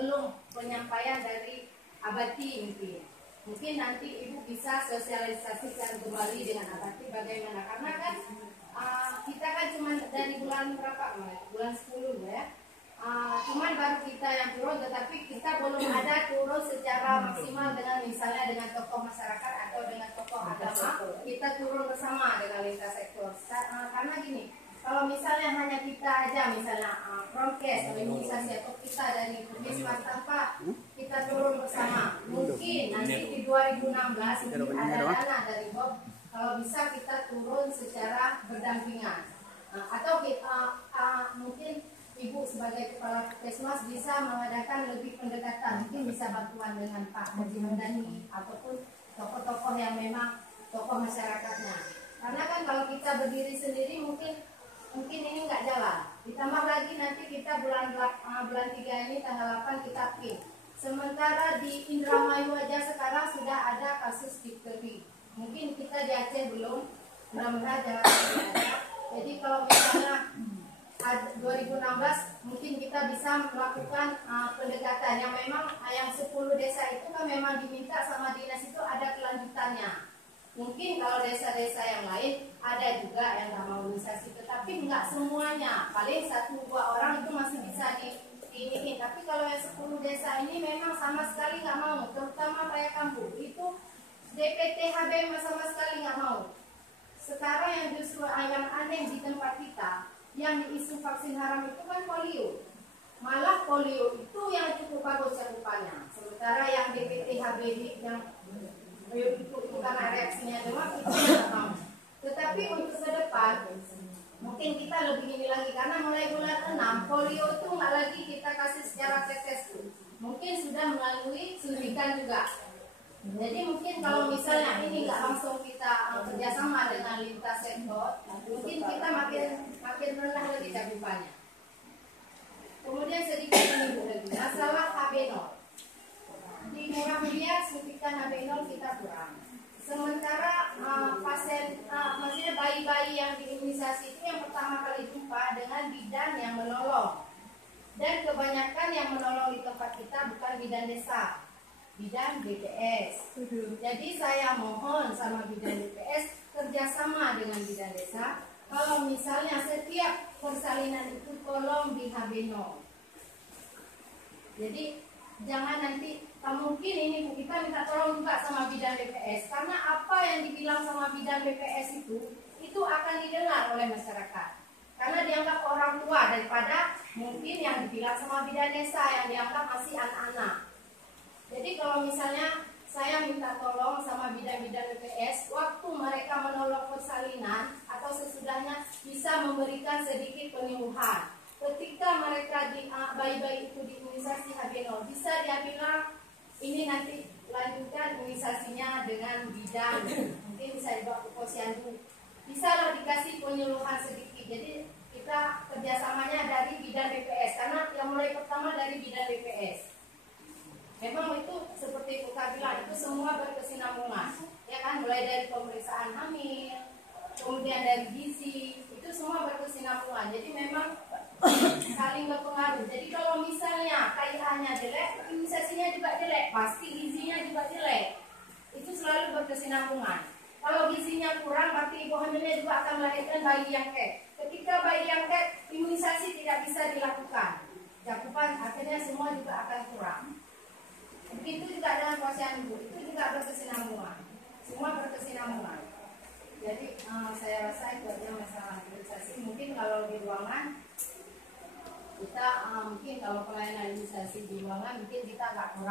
belum penyampaian dari Abati mungkin nanti Ibu bisa sosialisasikan kembali dengan Abati bagaimana, karena kan kita kan cuma dari bulan berapa, bulan 10 ya, cuman baru kita yang turun, tetapi kita belum ada turun secara maksimal dengan misalnya dengan tokoh masyarakat atau dengan tokoh agama, kita turun bersama dengan lintas sektor. Karena gini, kalau misalnya hanya kita aja misalnya prokes atau imunisasi atau kita dari puskesmas tanpa kita turun bersama, mungkin nanti di 2016 mungkin ada dana dari BOP, kalau bisa kita turun secara berdampingan, atau kita mungkin Ibu sebagai kepala puskesmas bisa mengadakan lebih pendekatan, mungkin bisa bantuan dengan Pak Haji Hamdani ataupun tokoh-tokoh yang memang tokoh masyarakatnya. Karena kan kalau kita berdiri sendiri mungkin ini nggak jalan. Ditambah lagi nanti kita bulan 3 ini tanggal 8 kita PIN. Sementara di Indramayu aja sekarang sudah ada kasus difteri. Mungkin kita di Aceh belum, mudah-mudahan jangan ada. Jadi kalau misalnya 2016 mungkin kita bisa melakukan pendekatan yang memang yang 10 desa itu kan memang diminta sama dinas itu ada kelanjutannya. Mungkin kalau desa-desa yang lain ada juga yang nggak mau imunisasi, tetapi nggak semuanya, paling 1-2 orang itu masih bisa diiniin. Tapi kalau yang 10 desa ini memang sama sekali nggak mau, terutama Raya Kambu itu DPTHB sama sekali nggak mau. Sekarang yang justru yang aneh di tempat kita, yang diisu vaksin haram itu kan polio. Malah polio itu yang cukup bagus cakupannya. Sementara yang DPTHB yang itu karena reaksinya demam itu tidak mau. Tetapi untuk ke depan mungkin kita lebih ini lagi, karena mulai bulan 6 polio itu nggak lagi kita kasih secara tetes, mungkin sudah melalui suntikan juga. Jadi mungkin kalau misalnya ini nggak langsung kita kerjasama dengan lintas sektor, mungkin kita makin rendah lagi cakupannya. Kemudian sedikit ini lagi masalah HB0. Di Muhammadiyah suntikan HB0 kita kurang. Sementara pasien, maksudnya bayi-bayi yang diimunisasi itu yang pertama kali jumpa dengan bidan yang menolong. Dan kebanyakan yang menolong di tempat kita bukan bidan desa, bidan BPS. Jadi saya mohon sama bidan BPS kerjasama dengan bidan desa. Kalau misalnya setiap persalinan itu tolong di HB0. Jadi jangan nanti mungkin ini kita minta tolong juga sama bidan BPS, karena apa yang dibilang sama bidan BPS itu akan didengar oleh masyarakat. Karena dianggap orang tua daripada mungkin yang dibilang sama bidan desa yang dianggap masih anak-anak. Jadi kalau misalnya saya minta tolong sama bidan-bidan BPS, waktu mereka menolong persalinan atau sesudahnya bisa memberikan sedikit penyuluhan. Ketika mereka bayi-bayi itu diimunisasi HB0, bisa dia bilang ini nanti lanjutkan imunisasinya dengan bidan, mungkin bisa dibawa ke posyandu, bisa lah dikasih penyuluhan sedikit. Jadi kita kerjasamanya dari bidan BPS, karena yang mulai pertama dari bidan BPS. Memang itu seperti Buka bilang, itu semua berkesinambungan, ya kan, mulai dari pemeriksaan hamil, kemudian dari gizi, itu semua berkesinambungan. Jadi memang saling berpengaruh. Jadi kalau misalnya KIH-nya jelek, imunisasinya juga jelek, pasti gizinya juga jelek. Itu selalu berkesinambungan. Kalau gizinya kurang, berarti ibu hamilnya juga akan melahirkan bayi yang kek. Ketika bayi yang kek, imunisasi tidak bisa dilakukan. Cakupan akhirnya semua juga akan kurang. Begitu juga dengan posyandu, itu juga berkesinambungan. Semua berkesinambungan. Jadi saya rasa itu aja masalah imunisasi. Mungkin kalau di ruangan kita mungkin kalau pelayanan imunisasi di ruangan mungkin kita nggak kurang.